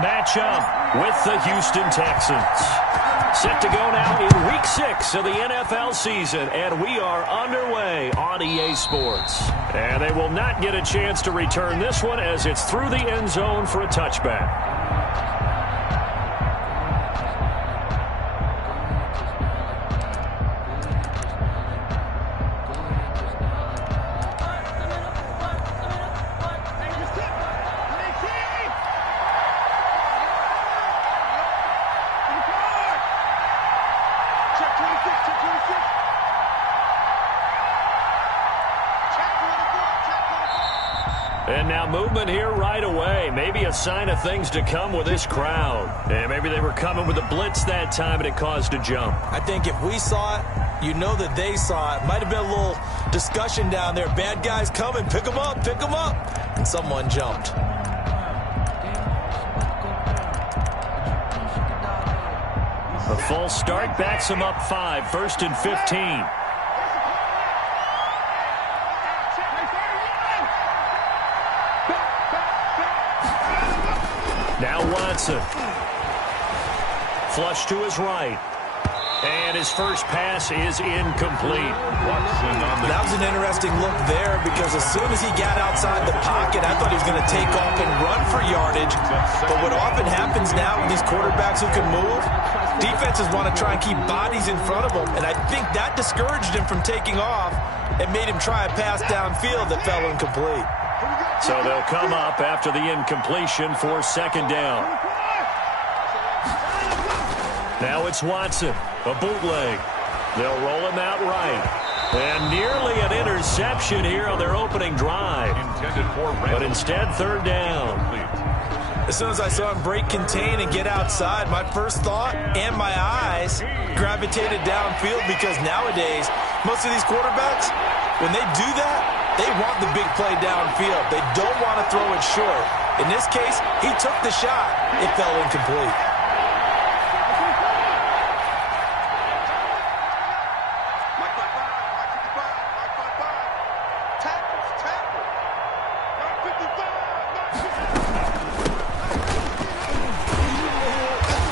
match up with the Houston Texans. Set to go now in Week 6 of the NFL season, and we are underway on EA Sports. And they will not get a chance to return this one as it's through the end zone for a touchback. And now movement here right away. Maybe a sign of things to come with this crowd. And maybe they were coming with a blitz that time and it caused a jump. I think if we saw it, you know that they saw it. Might have been a little discussion down there. Bad guys coming. Pick them up. Pick them up. And someone jumped. A false start backs them up 5. 1st and 15. Now Watson. Flush to his right. And his first pass is incomplete. That was an interesting look there because as soon as he got outside the pocket, I thought he was going to take off and run for yardage. But what often happens now with these quarterbacks who can move, defenses want to try and keep bodies in front of them. And I think that discouraged him from taking off and made him try a pass downfield that fell incomplete. So they'll come up after the incompletion for 2nd down. Now it's Watson, a bootleg. They'll roll him out right. And nearly an interception here on their opening drive. But instead, 3rd down. As soon as I saw him break contain and get outside, my first thought and my eyes gravitated downfield because nowadays, most of these quarterbacks, when they do that, they want the big play downfield. They don't want to throw it short. In this case, he took the shot. It fell incomplete.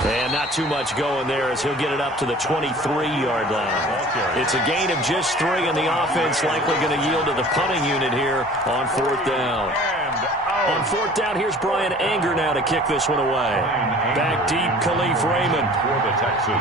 And not too much going there as he'll get it up to the 23-yard line. It's a gain of just 3, and the offense likely going to yield to the punting unit here on 4th down. On 4th down, here's Brian Anger now to kick this one away. Back deep, Khalif Raymond. For the Texans.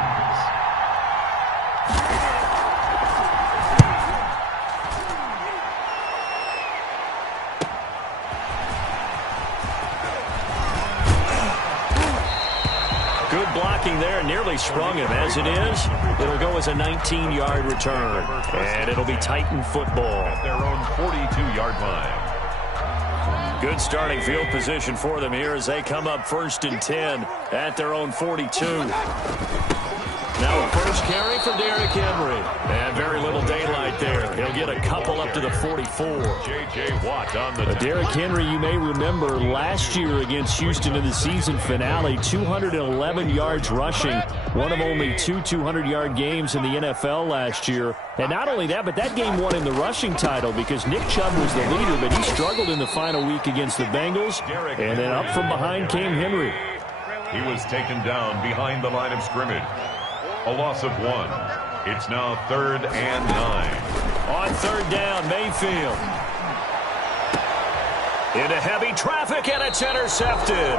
Good blocking there, nearly sprung him. As it is, it'll go as a 19-yard return. And it'll be Titan football. At their own 42-yard line. Good starting field position for them here as they come up 1st and 10 at their own 42. Now a first carry for Derrick Henry. And very little daylight there. He'll get a couple up to the 44. J.J. Watt on the Derrick Henry, you may remember last year against Houston in the season finale, 211 yards rushing. One of only 2 200-yard games in the NFL last year. And not only that, but that game won him the rushing title because Nick Chubb was the leader, but he struggled in the final week against the Bengals. And then up from behind came Henry. He was taken down behind the line of scrimmage. A loss of 1. It's now 3rd and 9. On 3rd down, Mayfield. Into heavy traffic, and it's intercepted.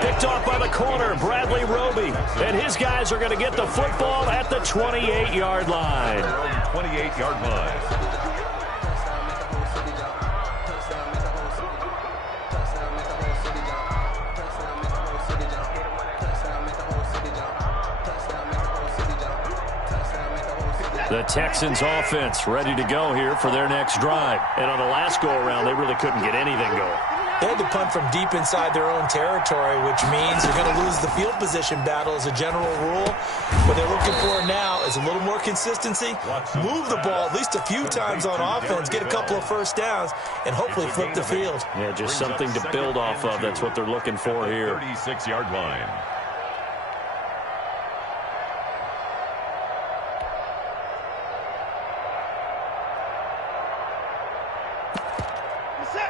Picked off by the corner, Bradley Roby. And his guys are going to get the football at the 28-yard line. 28-yard line. The Texans offense ready to go here for their next drive. And on the last go-around, they really couldn't get anything going. They had to punt from deep inside their own territory, which means they're going to lose the field position battle as a general rule. What they're looking for now is a little more consistency, move the ball at least a few times on offense, get a couple of first downs, and hopefully flip the field. Yeah, just something to build off of. That's what they're looking for here. 36-yard line.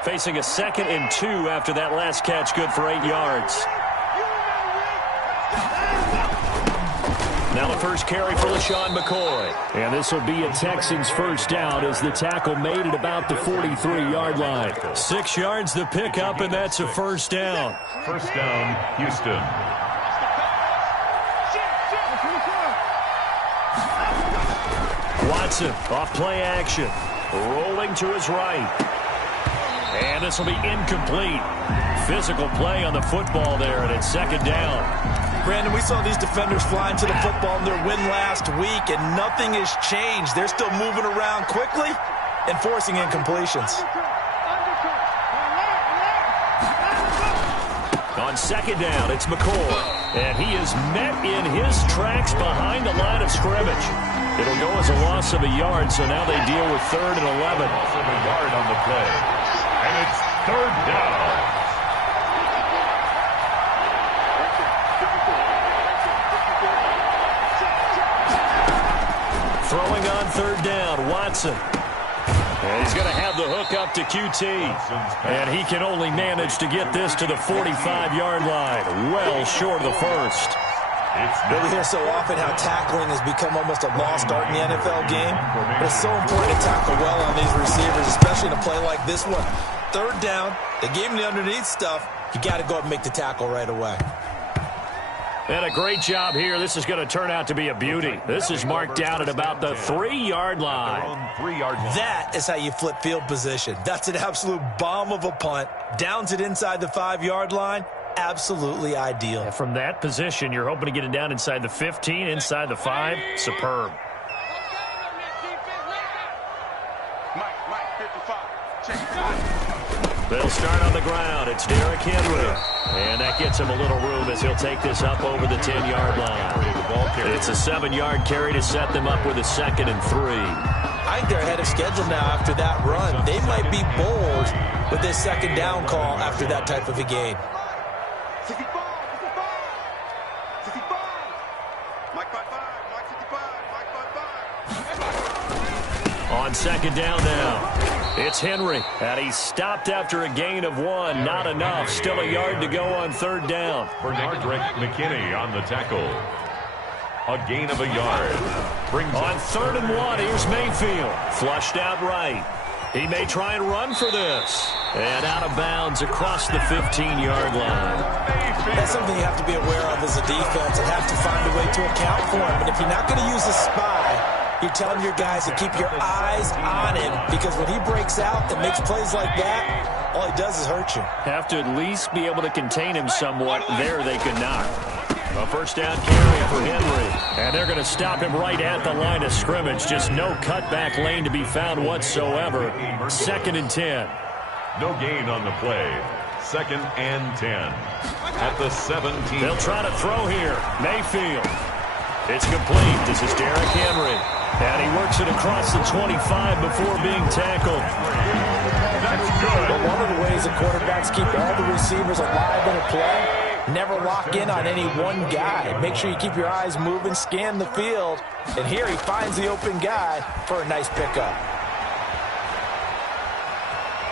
Facing a 2nd and 2 after that last catch, good for 8 yards. Now the first carry for LaShawn McCoy. And this will be a Texans first down as the tackle made it about the 43-yard line. 6 yards the pickup, and that's a first down. First down, Houston. Watson off play action. Rolling to his right. And this will be incomplete. Physical play on the football there, and it's second down. Brandon, we saw these defenders flying to the football in their win last week, and nothing has changed. They're still moving around quickly and forcing incompletions. On second down, it's McCoy. And he is met in his tracks behind the line of scrimmage. It'll go as a loss of a yard, so now they deal with 3rd and 11. Loss of a yard on the play. And it's 3rd down. Throwing on 3rd down, Watson. And he's going to have the hook up to QT. And he can only manage to get this to the 45-yard line. Well short of the first. We hear so often how tackling has become almost a lost art in the NFL game. But it's so important to tackle well on these receivers, especially in a play like this one. 3rd down, they gave him the underneath stuff. You got to go up and make the tackle right away. And a great job here. This is going to turn out to be a beauty. This is marked down at about the 3-yard line. That is how you flip field position. That's an absolute bomb of a punt. Downs it inside the 5-yard line. Absolutely ideal. And from that position, you're hoping to get it down inside the 15, inside the 5. Superb. They'll start on the ground. It's Derrick Henry. And that gets him a little room as he'll take this up over the 10-yard line. It's a 7-yard carry to set them up with a 2nd and 3. I think they're ahead of schedule now after that run. They might be bold with this 2nd down call after that type of a gain. On 2nd down now, it's Henry, and he's stopped after a gain of 1. Not enough. Still a yard to go on 3rd down. Bernardrick McKinney on the tackle. A gain of a yard. On 3rd and 1, here's Mayfield. Flushed out right. He may try and run for this. And out of bounds across the 15-yard line. That's something you have to be aware of as a defense and have to find a way to account for him. And if you're not going to use a spy, you're telling your guys to keep your eyes on him, because when he breaks out and makes plays like that, all he does is hurt you. Have to at least be able to contain him somewhat. There they could not. A first down carry for Henry. And they're going to stop him right at the line of scrimmage. Just no cutback lane to be found whatsoever. 2nd and 10. No gain on the play. 2nd and 10. At the 17. They'll try to throw here. Mayfield. It's complete. This is Derrick Henry. And he works it across the 25 before being tackled. That's good. But one of the ways the quarterbacks keep all the receivers alive in a play, never lock in on any one guy. Make sure you keep your eyes moving, scan the field. And here he finds the open guy for a nice pickup.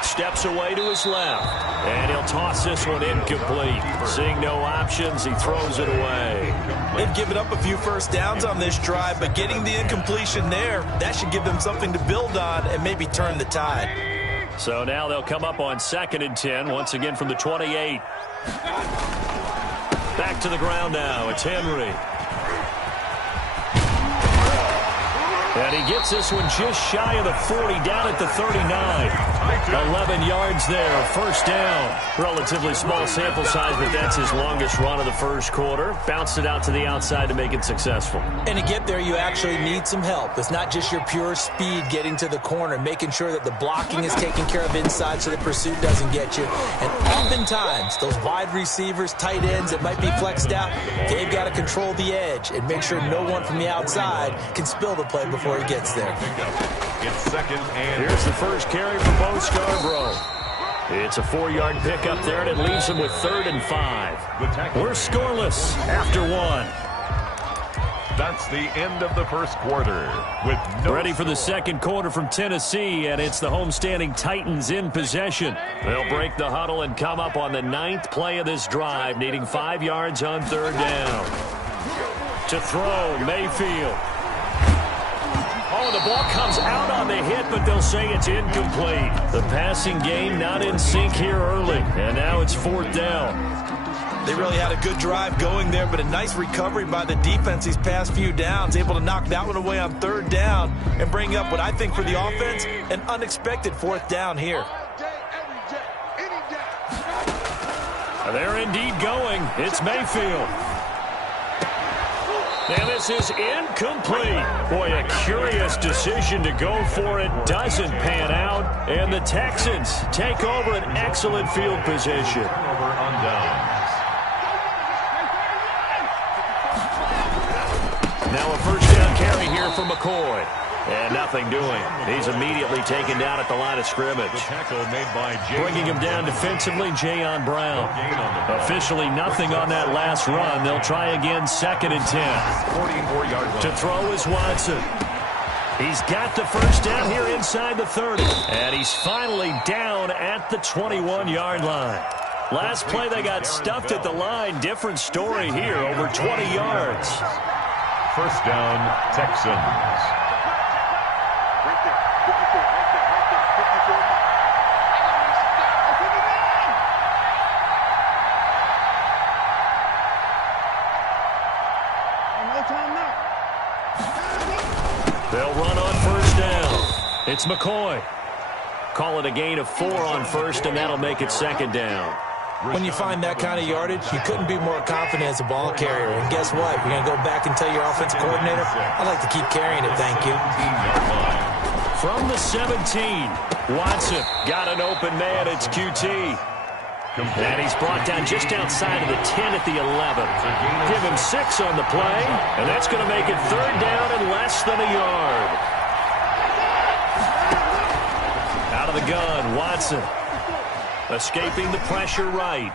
Steps away to his left. And he'll toss this one incomplete. Seeing no options, he throws it away. They've given up a few first downs on this drive, but getting the incompletion there, that should give them something to build on and maybe turn the tide. So now they'll come up on 2nd and 10, once again from the 28. Back to the ground now. It's Henry. And he gets this one just shy of the 40, down at the 39. 11 yards there, first down. Relatively small sample size, but that's his longest run of the first quarter. Bounced it out to the outside to make it successful. And to get there, you actually need some help. It's not just your pure speed getting to the corner, making sure that the blocking is taken care of inside so the pursuit doesn't get you. And oftentimes, those wide receivers, tight ends that might be flexed out, they've got to control the edge and make sure no one from the outside can spill the play before he gets there. It's 2nd and... Here's the first carry for Bo Scarborough. It's a 4-yard pickup there, and it leaves him with 3rd and 5. We're scoreless after 1. That's the end of the first quarter. Ready for the second quarter from Tennessee, and it's the homestanding Titans in possession. They'll break the huddle and come up on the 9th play of this drive, needing 5 yards on 3rd down. To throw, Mayfield. Oh, the ball comes out on the hit, but they'll say it's incomplete. The passing game not in sync here early, and now it's 4th down. They really had a good drive going there, but a nice recovery by the defense these past few downs, able to knock that one away on 3rd down and bring up what I think for the offense, an unexpected 4th down here. They're indeed going. It's Mayfield. And this is incomplete. Boy, a curious decision to go for it. Doesn't pan out. And the Texans take over an excellent field position. Over on downs. Now a 1st down carry here for McCoy. And nothing doing. He's immediately taken down at the line of scrimmage. The tackle made by Bringing him down defensively, Jayon Brown. Officially nothing on that last run. They'll try again, 2nd and 10. 44-yard line. To throw is Watson. He's got the 1st down here inside the 30. And he's finally down at the 21-yard line. Last play they got stuffed at the line. Different story here, over 20 yards. 1st down, Texans. They'll run on 1st down. It's McCoy. Call it a gain of 4 on 1st, and that'll make it 2nd down. When you find that kind of yardage, you couldn't be more confident as a ball carrier. And guess what? You're going to go back and tell your offensive coordinator, I'd like to keep carrying it, thank you. From the 17, Watson got an open man. It's QT. And he's brought down just outside of the 10 at the 11. Give him 6 on the play, and that's going to make it 3rd down and less than a yard. Out of the gun, Watson. Escaping the pressure right.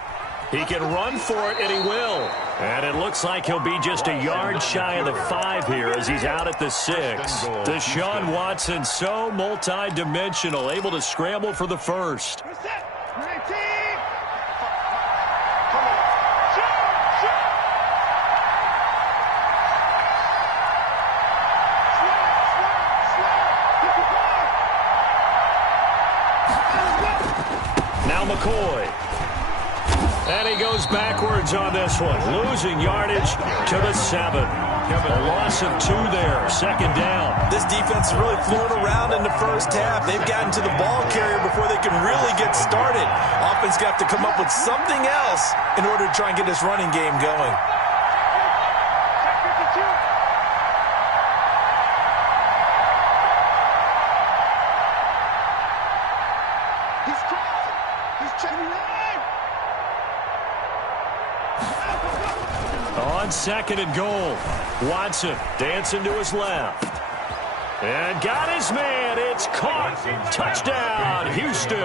He can run for it, and he will. And it looks like he'll be just a yard shy of the 5 here as he's out at the 6. Deshaun Watson, so multi-dimensional, able to scramble for the 1st. McCoy. And he goes backwards on this one, losing yardage to the 7. A loss of 2 there, 2nd down. This defense really flew around in the 1st half. They've gotten to the ball carrier before they can really get started. Offense got to come up with something else in order to try and get this running game going. On 2nd and goal, Watson dancing to his left. And got his man. It's caught. Touchdown, Houston.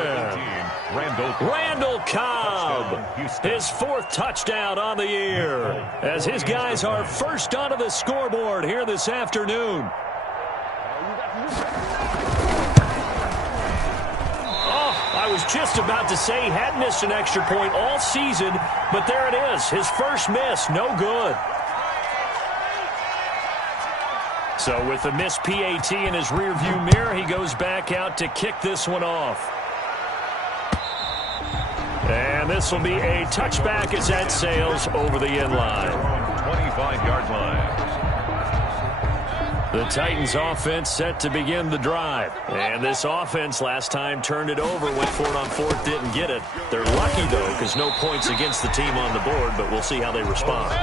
Randall Cobb. His 4th touchdown on the year. As his guys are first onto the scoreboard here this afternoon. I was just about to say he hadn't missed an extra point all season, but there it is. His first miss, no good. So with the missed PAT in his rearview mirror, he goes back out to kick this one off. And this will be a touchback as that sails over the end line. 25-yard line. The Titans offense set to begin the drive. And this offense last time turned it over, went for it on 4th, didn't get it. They're lucky, though, because no points against the team on the board, but we'll see how they respond.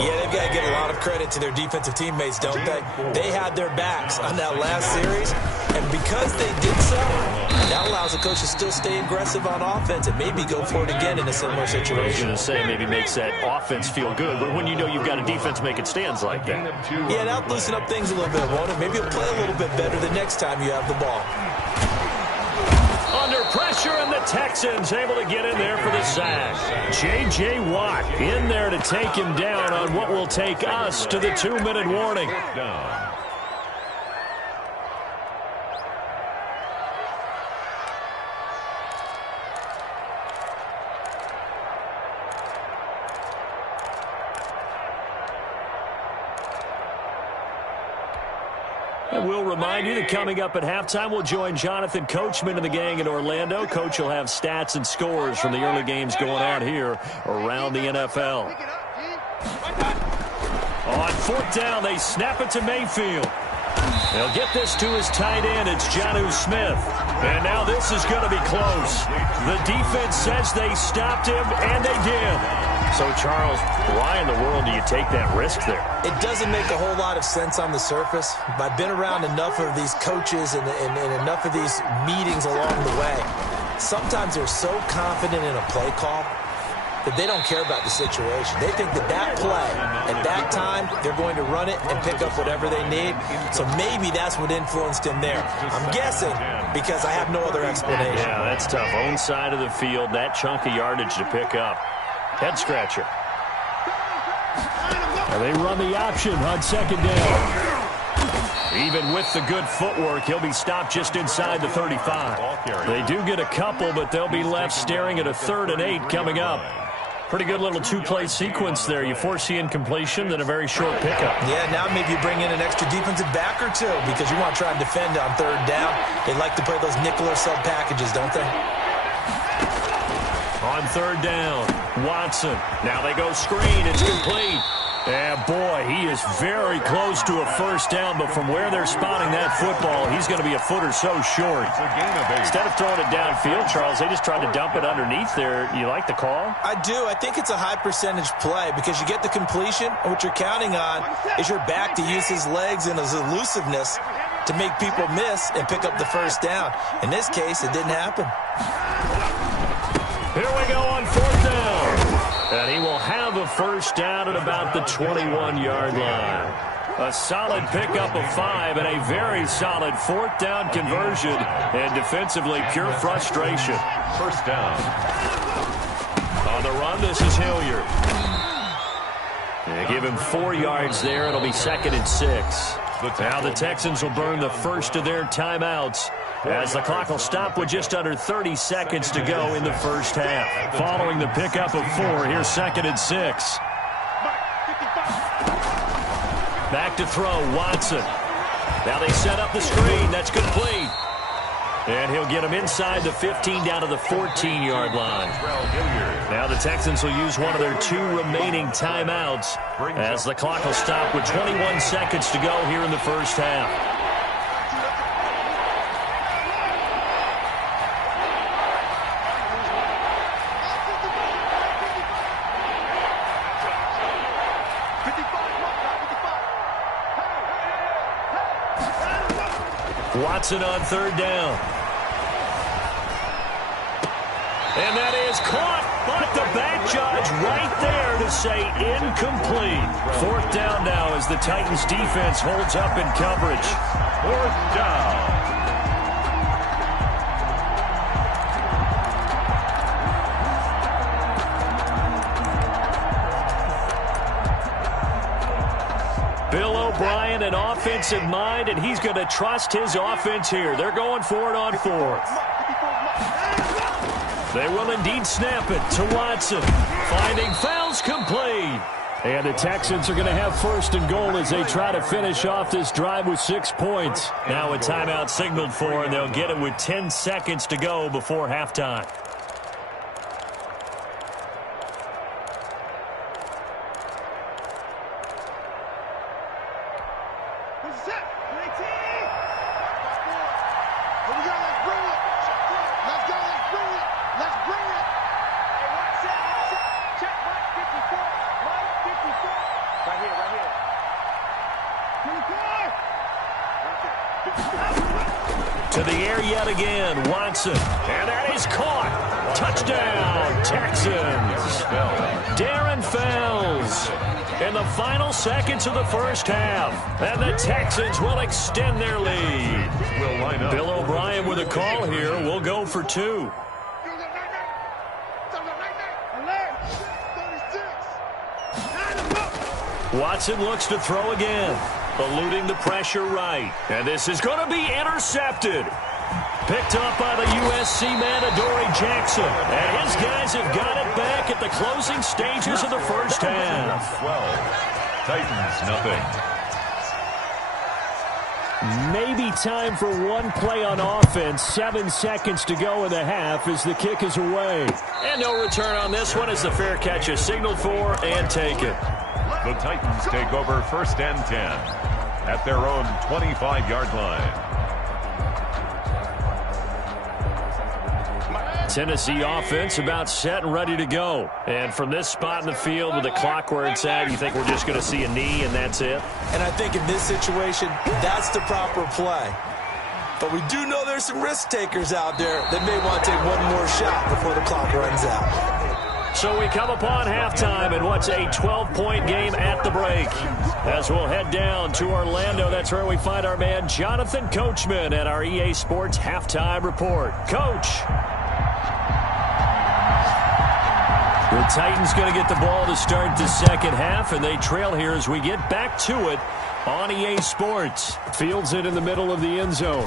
Yeah, they've got to give a lot of credit to their defensive teammates, don't they? They had their backs on that last series, and because they did so, that allows the coach to still stay aggressive on offense and maybe go for it again in a similar situation. I was going to say maybe makes that offense feel good, but when you know you've got a defense making stands like that. Yeah, that'll loosen up things a little bit, won't it? Maybe you'll play a little bit better the next time you have the ball. Under pressure, and the Texans able to get in there for the sack. J.J. Watt in there to take him down on what will take us to the 2-minute warning. And we'll remind you that coming up at halftime, we'll join Jonathan Coachman and the gang in Orlando. Coach will have stats and scores from the early games going on here around the NFL. On fourth down, they snap it to Mayfield. They'll get this to his tight end. It's Jonnu Smith. And now this is going to be close. The defense says they stopped him, and they did. So, Charles, why in the world do you take that risk there? It doesn't make a whole lot of sense on the surface. But I've been around enough of these coaches and enough of these meetings along the way. Sometimes they're so confident in a play call that they don't care about the situation. They think that that play, at that time, they're going to run it and pick up whatever they need. So maybe that's what influenced him there. I'm guessing because I have no other explanation. Yeah, that's tough. Own side of the field, that chunk of yardage to pick up. Head scratcher. And they run the option on second down. Even with the good footwork, he'll be stopped just inside the 35. They do get a couple, but they'll be left staring at a 3rd and 8 coming up. Pretty good little two-play sequence there. You force the incompletion, then a very short pickup. Yeah, now maybe you bring in an extra defensive back or two because you want to try and defend on 3rd down. They like to play those nickel or sub packages, don't they? On 3rd down, Watson. Now they go screen. It's complete. And, boy, he is very close to a first down, but from where they're spotting that football, he's going to be a foot or so short. Instead of throwing it downfield, Charles, they just tried to dump it underneath there. You like the call? I do. I think it's a high-percentage play because you get the completion, and what you're counting on is your back to use his legs and his elusiveness to make people miss and pick up the first down. In this case, it didn't happen. Here we go on 4th down. And he will have a first down at about the 21-yard line. A solid pickup of 5 and a very solid 4th down conversion. And defensively, pure frustration. First down. On the run, this is Hilliard. They give him 4 yards there. It'll be 2nd and 6. Now the Texans will burn the first of their timeouts as the clock will stop with just under 30 seconds to go in the first half. Following the pickup of 4, here's 2nd and 6. Back to throw, Watson. Now they set up the screen. That's complete. And he'll get him inside the 15 down to the 14-yard line. Now the Texans will use one of their 2 remaining timeouts as the clock will stop with 21 seconds to go here in the first half. Watson on 3rd down. And that is caught, but the back judge right there to say incomplete. 4th down now as the Titans defense holds up in coverage. 4th down. Bill O'Brien, an offensive mind, and he's going to trust his offense here. They're going for it on 4th. They will indeed snap it to Watson. Finding fouls complete. And the Texans are going to have 1st and goal as they try to finish off this drive with 6 points. Now a timeout signaled for, and they'll get it with 10 seconds to go before halftime. To the air yet again, Watson. And that is caught. Touchdown, Texans. Darren Fells in the final seconds of the first half. And the Texans will extend their lead. Bill O'Brien with a call here. We'll go for 2. Watson looks to throw again. Eluding the pressure right. And this is going to be intercepted. Picked up by the USC man, Adoree Jackson. And his guys have got it back at the closing stages of the first half. 12. Titans, nothing. Maybe time for one play on offense. 7 seconds to go in the half as the kick is away. And no return on this one as the fair catch is signaled for and taken. The Titans take over 1st and 10 at their own 25-yard line. Tennessee offense about set and ready to go. And from this spot in the field with the clock where it's at, you think we're just going to see a knee and that's it? And I think in this situation, that's the proper play. But we do know there's some risk takers out there that may want to take one more shot before the clock runs out. So we come upon halftime in what's a 12-point game at the break. As we'll head down to Orlando, that's where we find our man Jonathan Coachman at our EA Sports Halftime Report. Coach. The Titans going to get the ball to start the second half, and they trail here as we get back to it on EA Sports. Fields it in the middle of the end zone.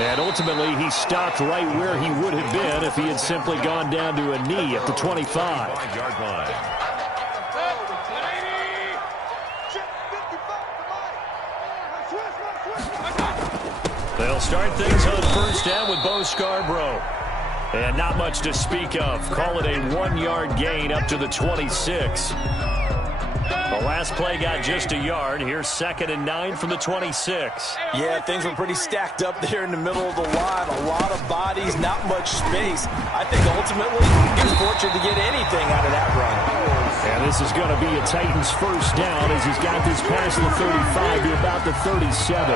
And ultimately, he stopped right where he would have been if he had simply gone down to a knee at the 25. 5-yard line. They'll start things on 1st down with Bo Scarborough. And not much to speak of. Call it a 1-yard gain up to the 26. The last play got just a yard. Here's 2nd and 9 from the 26. Yeah, things were pretty stacked up there in the middle of the line. A lot of bodies, not much space. I think ultimately he was fortunate to get anything out of that run. And this is going to be a Titans 1st down as he's got this past the 35 to about the 37.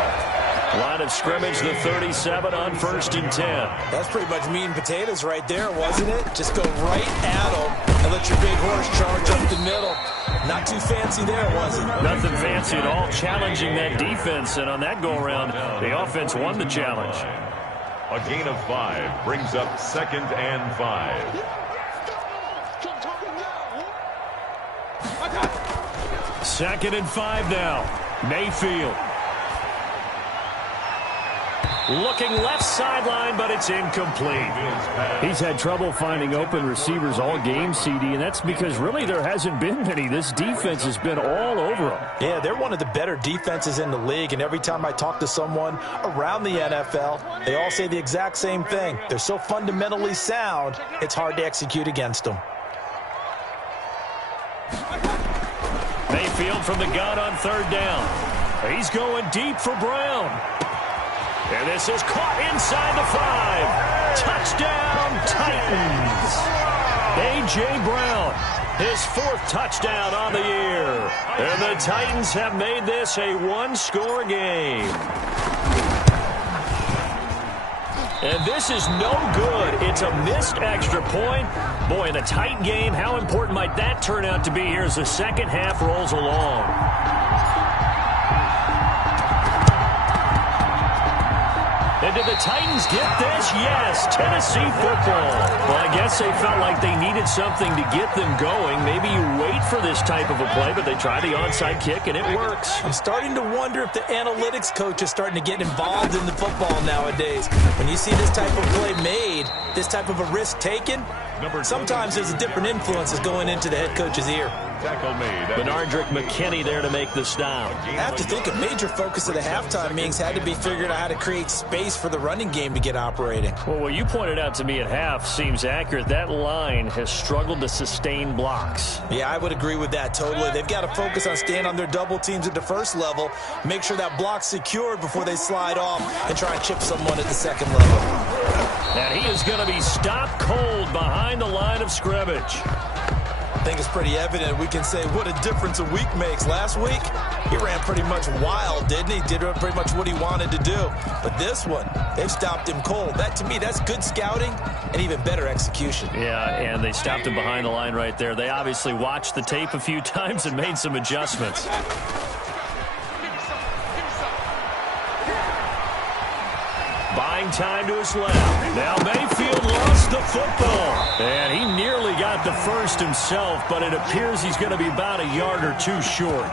Line of scrimmage, the 37 on 1st and 10. That's pretty much meat and potatoes right there, wasn't it? Just go right at them and let your big horse charge up the middle. Not too fancy there, was it? Nothing fancy at all, challenging that defense. And on that go-around, the offense won the challenge. A gain of 5 brings up 2nd and 5. 2nd and 5 now. Mayfield. Looking left sideline, but it's incomplete. He's had trouble finding open receivers all game, CD, and that's because really there hasn't been many. This defense has been all over them. Yeah, they're one of the better defenses in the league, and every time I talk to someone around the NFL, they all say the exact same thing. They're so fundamentally sound, it's hard to execute against them. Mayfield from the gun on 3rd down. He's going deep for Brown. And this is caught inside the 5. Touchdown, Titans. A.J. Brown, his 4th touchdown on the year. And the Titans have made this a 1-score game. And this is no good. It's a missed extra point. Boy, in a tight game, how important might that turn out to be here as the second half rolls along? And did the Titans get this? Yes, Tennessee football. Well, I guess they felt like they needed something to get them going. Maybe you wait for this type of a play, but they try the onside kick, and it works. I'm starting to wonder if the analytics coach is starting to get involved in the football nowadays. When you see this type of play made, this type of a risk taken, sometimes there's a different influences going into the head coach's ear. Tackle made. Benardrick McKinney there to make the stop. I have to think a major focus of the halftime meetings had to be figuring out how to create space for the running game to get operating. Well, what you pointed out to me at half seems accurate. That line has struggled to sustain blocks. Yeah, I would agree with that totally. They've got to focus on staying on their double teams at the first level, make sure that block's secured before they slide off and try and chip someone at the second level. And he is going to be stopped cold behind the line of scrimmage. I think it's pretty evident. We can say what a difference a week makes. Last week, he ran pretty much wild, didn't he? Did pretty much what he wanted to do. But this one, they've stopped him cold. That, to me, that's good scouting and even better execution. Yeah, and they stopped him behind the line right there. They obviously watched the tape a few times and made some adjustments. Buying time to his left. Now Mayfield lost the football. And he nearly got the first himself, but it appears he's going to be about a yard or two short.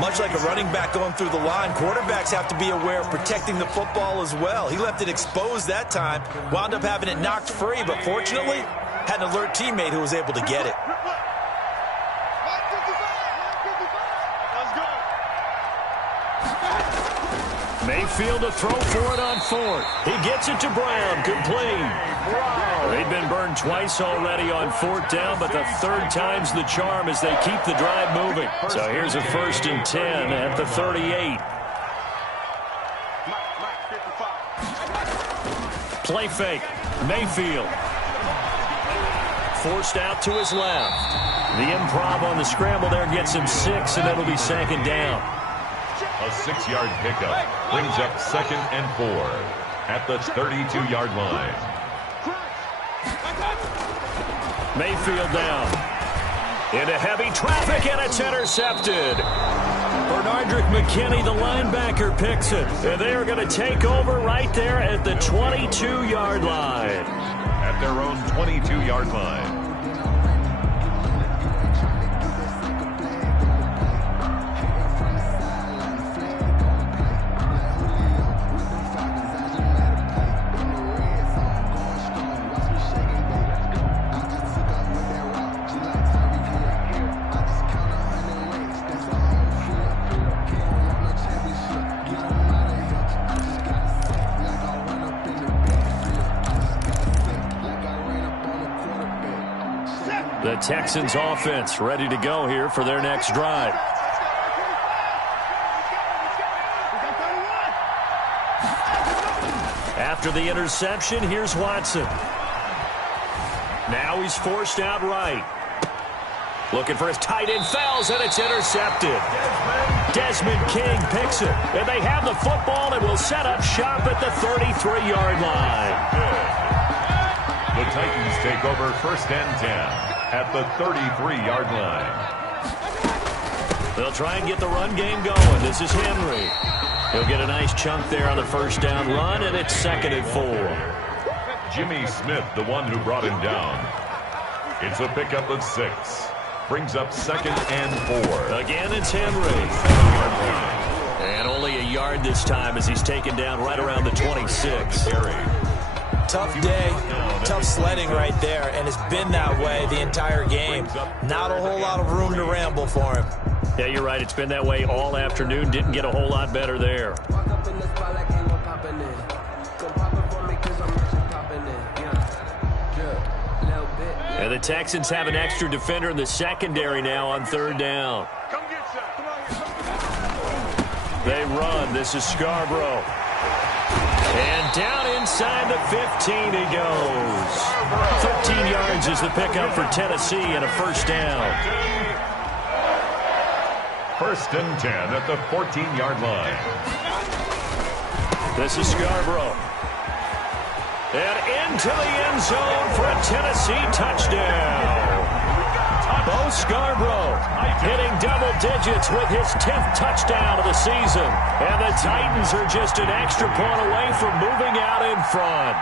Much like a running back going through the line, quarterbacks have to be aware of protecting the football as well. He left it exposed that time, wound up having it knocked free, but fortunately, had an alert teammate who was able to get it. Mayfield to throw for it on fourth. He gets it to Brown. Complete. They've been burned twice already on fourth down, but the third time's the charm as they keep the drive moving. So here's a 1st and 10 at the 38. Play fake. Mayfield. Forced out to his left. The improv on the scramble there gets him 6, and it'll be 2nd down. A 6-yard pickup brings up 2nd and 4 at the 32-yard line. Mayfield down. Into heavy traffic, and it's intercepted. Bernardrick McKinney, the linebacker, picks it. And they are going to take over right there at the 22-yard line. At their own 22-yard line. The Texans offense ready to go here for their next drive. After the interception, here's Watson. Now he's forced out right. Looking for his tight end, fouls, and it's intercepted. Desmond King picks it, and they have the football and will set up shop at the 33-yard line. The Titans take over 1st and 10 at the 33-yard line. They'll try and get the run game going. This is Henry. He'll get a nice chunk there on the 1st down run, and it's 2nd and 4. Jimmy Smith, the one who brought him down. It's a pickup of 6. Brings up 2nd and 4. Again, it's Henry. And only a yard this time as he's taken down right around the 26. Tough day, tough sledding right there, and it's been that way the entire game. Not a whole lot of room to ramble for him. Yeah, you're right. It's been that way all afternoon. Didn't get a whole lot better there. And the Texans have an extra defender in the secondary now on 3rd down. They run. This is Scarborough. And down inside the 15 he goes. 13 yards is the pickup for Tennessee and a 1st down. 1st and 10 at the 14-yard line. This is Scarborough. And into the end zone for a Tennessee touchdown. Bo Scarborough hitting double digits with his 10th touchdown of the season. And the Titans are just an extra point away from moving out in front.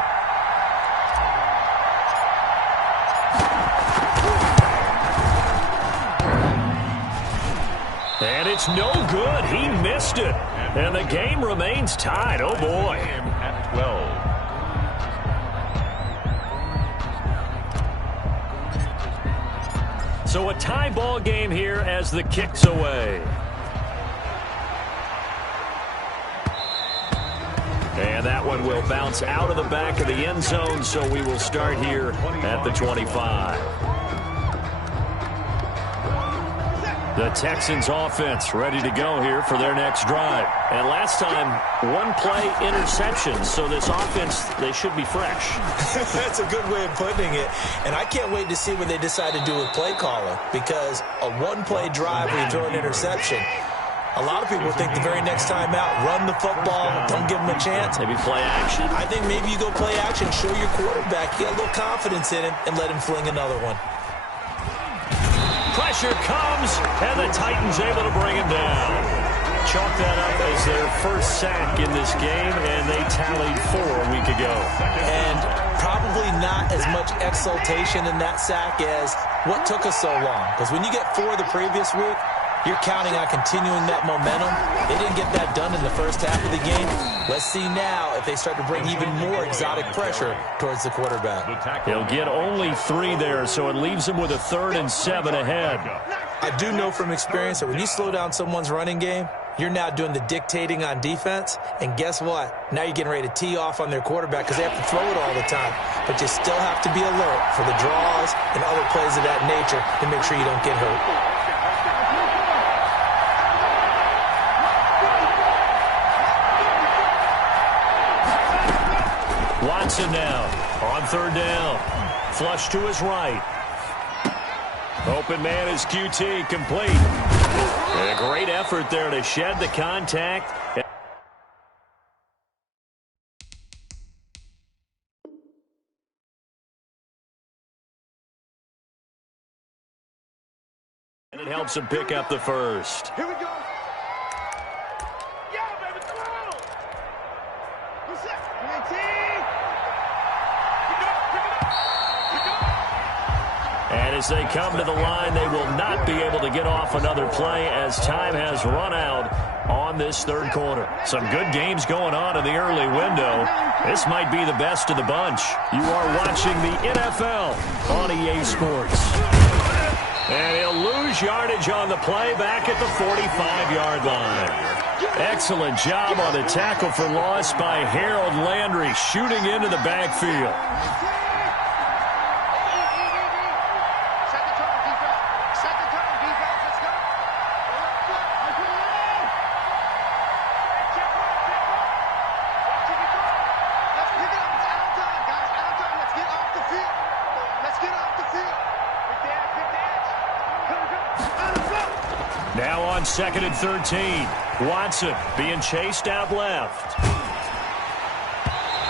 And it's no good. He missed it. And the game remains tied. Oh, boy. At 12. So a tie ball game here as the kick's away. And that one will bounce out of the back of the end zone, so we will start here at the 25. The Texans offense ready to go here for their next drive. And last time, 1-play interception. So this offense, they should be fresh. That's a good way of putting it. And I can't wait to see what they decide to do with play calling. Because a 1-play drive where you throw an interception, a lot of people think the very next time out, run the football, don't give them a chance. Maybe play action. I think maybe you go play action, show your quarterback, get a little confidence in him, and let him fling another one. Pressure comes, and the Titans able to bring him down. Chalk that up as their first sack in this game, and they tallied 4 a week ago. And probably not as much exultation in that sack as what took us so long. Because when you get 4 the previous week, you're counting on continuing that momentum. They didn't get that done in the first half of the game. Let's see now if they start to bring even more exotic pressure towards the quarterback. He'll get only 3 there, so it leaves him with a 3rd and 7 ahead. I do know from experience that when you slow down someone's running game, You're now doing the dictating on defense, and guess what? Now you're getting ready to tee off on their quarterback because they have to throw it all the time. But you still have to be alert for the draws and other plays of that nature to make sure you don't get hurt. Watson now on third down. Flush to his right. Open man is QT, complete. A great effort there to shed the contact. And it helps him pick up the first. Here we go. Yeah, baby, come on. What's that? 19. And as they come to the line, they will not be able to get off another play as time has run out on this third quarter. Some good games going on in the early window. This might be the best of the bunch. You are watching the NFL on EA Sports. And he'll lose yardage on the play back at the 45-yard line. Excellent job on the tackle for loss by Harold Landry, shooting into the backfield. Now on 2nd and 13. Watson being chased out left.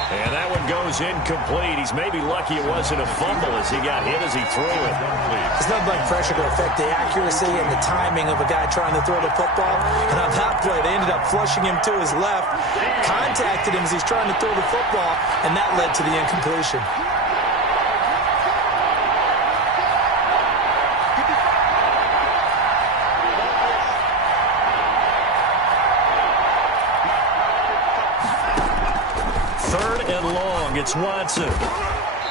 And that one goes incomplete. He's maybe lucky it wasn't a fumble as he got hit as he threw it. It's nothing like pressure to affect the accuracy and the timing of a guy trying to throw the football. And on that play, they ended up flushing him to his left, contacted him as he's trying to throw the football, and that led to the incompletion. It's Watson.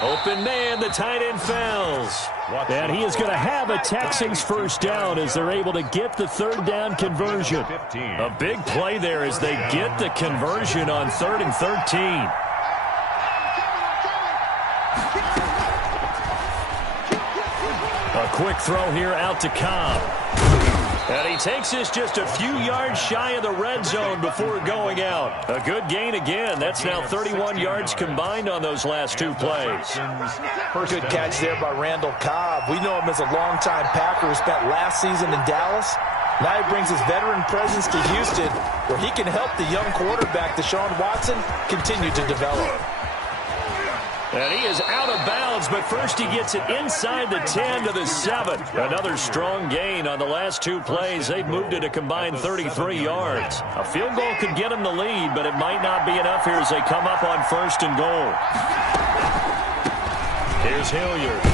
Open man, the tight end Fells. And he is going to have a Texans first down as they're able to get the third down conversion. A big play there as they get the conversion on 3rd and 13. A quick throw here out to Cobb. And he takes this just a few yards shy of the red zone before going out. A good gain again. That's now 31 yards combined on those last two plays. Good catch there by Randall Cobb. We know him as a longtime Packer who spent last season in Dallas. Now he brings his veteran presence to Houston, where he can help the young quarterback, Deshaun Watson, continue to develop. And he is out of bounds, but first he gets it inside the 10 to the 7. Another strong gain on the last two plays. They've moved it a combined 33 yards. A field goal could get them the lead, but it might not be enough here as they come up on 1st and goal. Here's Hilliard.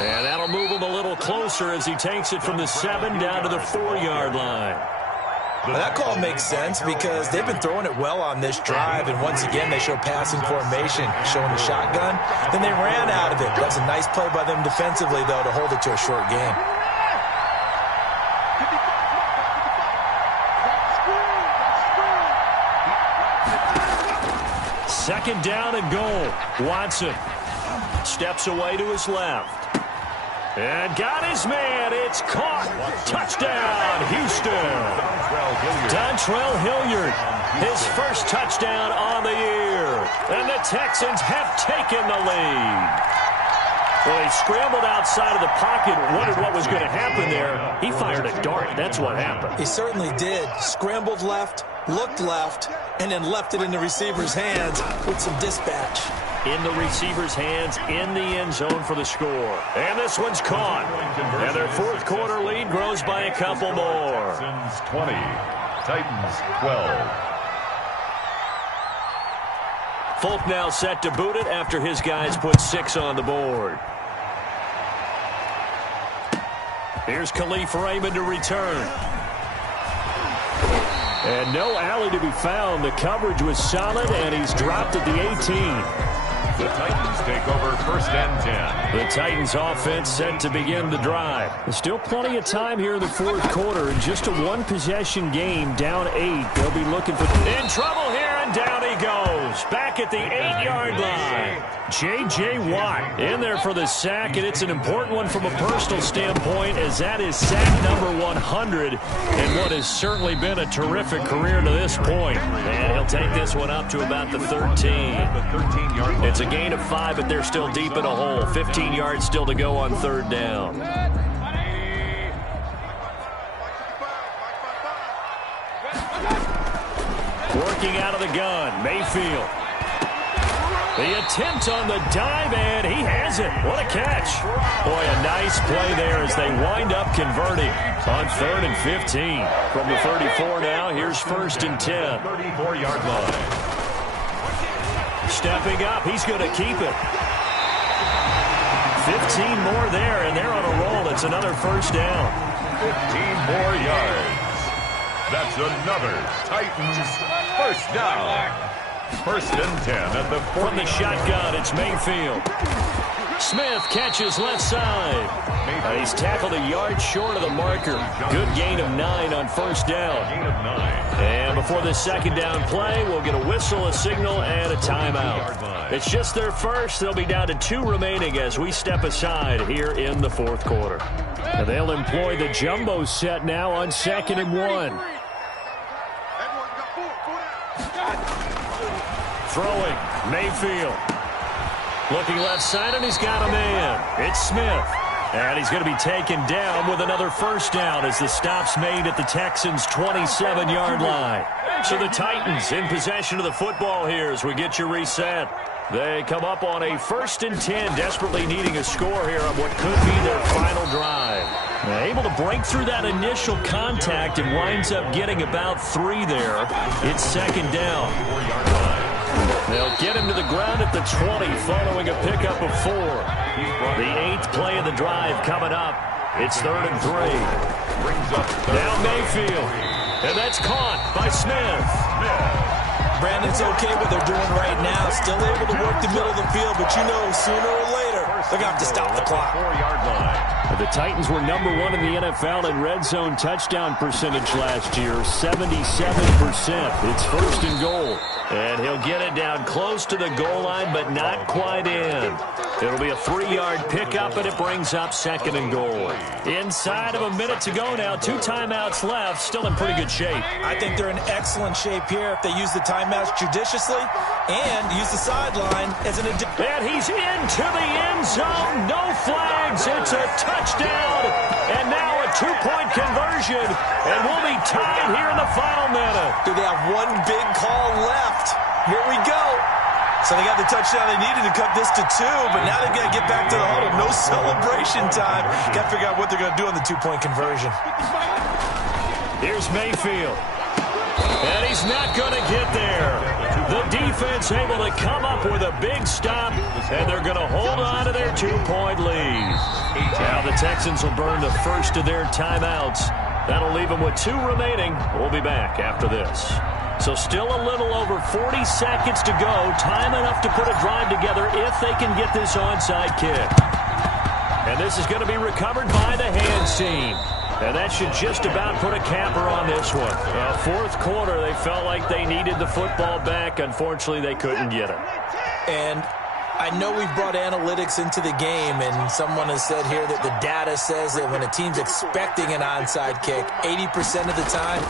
And that'll move him a little closer as he takes it from the 7 down to the 4-yard line. Well, that call makes sense because they've been throwing it well on this drive, and once again they show passing formation, showing the shotgun. Then they ran out of it. That's a nice play by them defensively, though, to hold it to a short game. Second down and goal. Watson steps away to his left. And got his man. It's caught. Touchdown, Houston. Dontrell Hilliard, his first touchdown on the year. And the Texans have taken the lead. Well, he scrambled outside of the pocket, wondered what was going to happen there. He fired a dart. That's what happened. He certainly did. Scrambled left, looked left, and then left it in the receiver's hands with some dispatch. In the receiver's hands, in the end zone for the score. And this one's caught. And their 4th quarter lead grows by a couple more. Texans 20, Titans 12. Folk now set to boot it after his guys put 6 on the board. Here's Khalif Raymond to return. And no alley to be found. The coverage was solid, and he's dropped at the 18. The Titans take over 1st and 10. The Titans offense set to begin the drive. There's still plenty of time here in the 4th quarter. In just a one-possession game, down 8. They'll be looking for... In trouble here, and down he goes. Back at the 8-yard line. J.J. Watt in there for the sack, and it's an important one from a personal standpoint, as that is sack number 100 in what has certainly been a terrific career to this point. And he'll take this one up to about the 13. It's a gain of 5, but they're still deep in a hole. 15 yards still to go on 3rd down. Working out of the gun, Mayfield. The attempt on the dive, and he has it. What a catch. Boy, a nice play there as they wind up converting on 3rd and 15. From the 34 now, here's 1st and 10. 34-yard line. Stepping up, he's going to keep it. 15 more there, and they're on a roll. It's another 1st down. 15 more yards. That's another Titans 1st down. 1st and 10 at the 40. From the shotgun, it's Mayfield. Smith catches left side. He's tackled a yard short of the marker. Good gain of 9 on 1st down. Gain of 9. And before the 2nd down play, we'll get a whistle, a signal, and a timeout. It's just their first. They'll be down to 2 remaining as we step aside here in the 4th quarter. And they'll employ the jumbo set now on 2nd and 1. Throwing, Mayfield. Looking left side, and he's got a man. It's Smith. And he's going to be taken down with another 1st down as the stop's made at the Texans' 27-yard line. So the Titans in possession of the football here as we get you reset. They come up on a 1st and 10, desperately needing a score here on what could be their final drive. They're able to break through that initial contact and winds up getting about 3 there. It's 2nd down. They'll get him to the ground at the 20 following a pickup of 4. The 8th play of the drive coming up. It's 3rd and 3. Now Mayfield. And that's caught by Smith. Brandon's okay what they're doing right now. Still able to work the middle of the field, but you know sooner or later they're going to have to stop the clock. 4-yard line. The Titans were number 1 in the NFL in red zone touchdown percentage last year, 77%. It's 1st and goal. And he'll get it down close to the goal line, but not quite in. It'll be a 3-yard pickup, and it brings up 2nd and goal. Inside of a minute to go now, 2 timeouts left, still in pretty good shape. I think they're in excellent shape here if they use the timeouts judiciously and use the sideline as an addition. And he's into the end zone. No flags. It's a touchdown. And now a 2-point conversion. And we'll be tied here in the final minute. Do they have one big call left? Here we go. So they got the touchdown they needed to cut this to 2, but now they've got to get back to the huddle. No celebration time. Got to figure out what they're going to do on the 2-point conversion. Here's Mayfield. And he's not going to get there. The defense able to come up with a big stop, and they're going to hold on to their 2-point lead. Now the Texans will burn the first of their timeouts. That'll leave them with 2 remaining. We'll be back after this. So still a little over 40 seconds to go. Time enough to put a drive together if they can get this onside kick. And this is going to be recovered by the hands team. And that should just about put a capper on this one. 4th quarter, they felt like they needed the football back. Unfortunately, they couldn't get it. And I know we've brought analytics into the game, and someone has said here that the data says that when a team's expecting an onside kick, 80% of the time,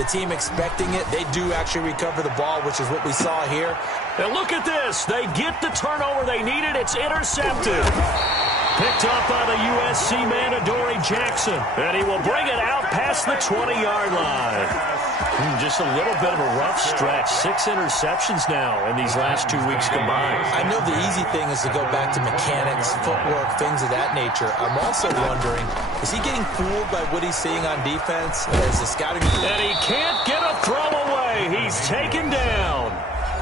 the team expecting it, they do actually recover the ball, which is what we saw here. And look at this. They get the turnover they needed. It's intercepted. Picked up by the USC man, Adoree Jackson. And he will bring it out past the 20-yard line. Just a little bit of a rough stretch. 6 interceptions now in these last 2 weeks combined. I know the easy thing is to go back to mechanics, footwork, things of that nature. I'm also wondering, is he getting fooled by what he's seeing on defense as the scouting? And he can't get a throw away. He's taken down.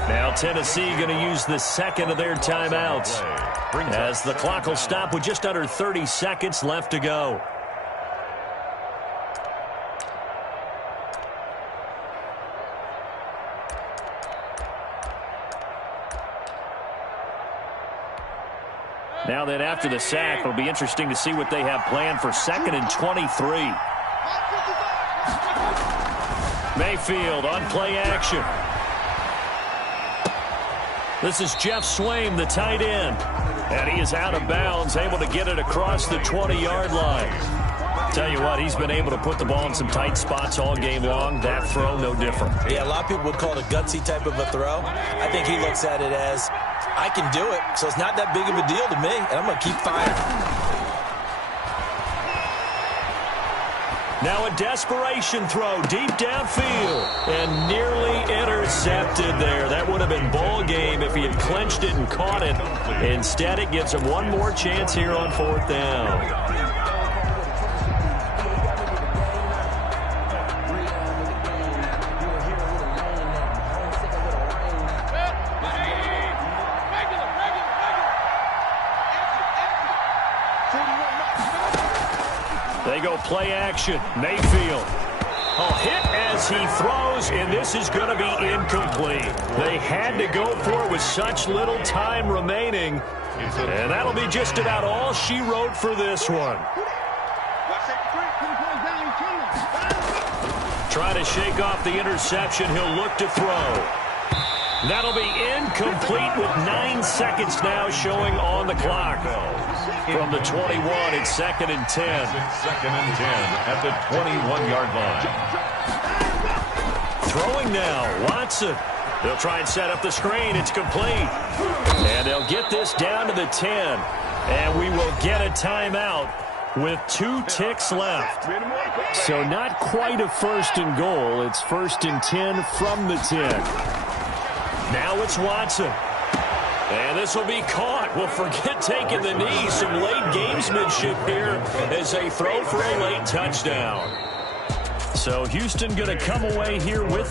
Now Tennessee going to use the 2nd of their timeouts as the clock will stop with just under 30 seconds left to go. Now then, after the sack, it'll be interesting to see what they have planned for 2nd and 23. Mayfield on play action. This is Jeff Swaim, the tight end. And he is out of bounds, able to get it across the 20-yard line. Tell you what, he's been able to put the ball in some tight spots all game long. That throw, no different. Yeah, a lot of people would call it a gutsy type of a throw. I think he looks at it as, I can do it, so it's not that big of a deal to me, and I'm going to keep firing. Now a desperation throw deep downfield and nearly intercepted there. That would have been ball game if he had clinched it and caught it. Instead, it gives him one more chance here on 4th down. They go play action. Mayfield. Hit as he throws, and this is going to be incomplete. They had to go for it with such little time remaining, and that'll be just about all she wrote for this one. Trying to shake off the interception. He'll look to throw. That'll be incomplete with 9 seconds now showing on the clock. From the 21, it's 2nd and 10. 2nd and 10 at the 21-yard line. Throwing now, Watson. They'll try and set up the screen. It's complete. And they'll get this down to the 10. And we will get a timeout with 2 ticks left. So not quite a 1st and goal. It's 1st and 10 from the 10. Now it's Watson. And this will be caught. Well, forget taking the knee. Some late gamesmanship here as they throw for a late touchdown. So Houston going to come away here with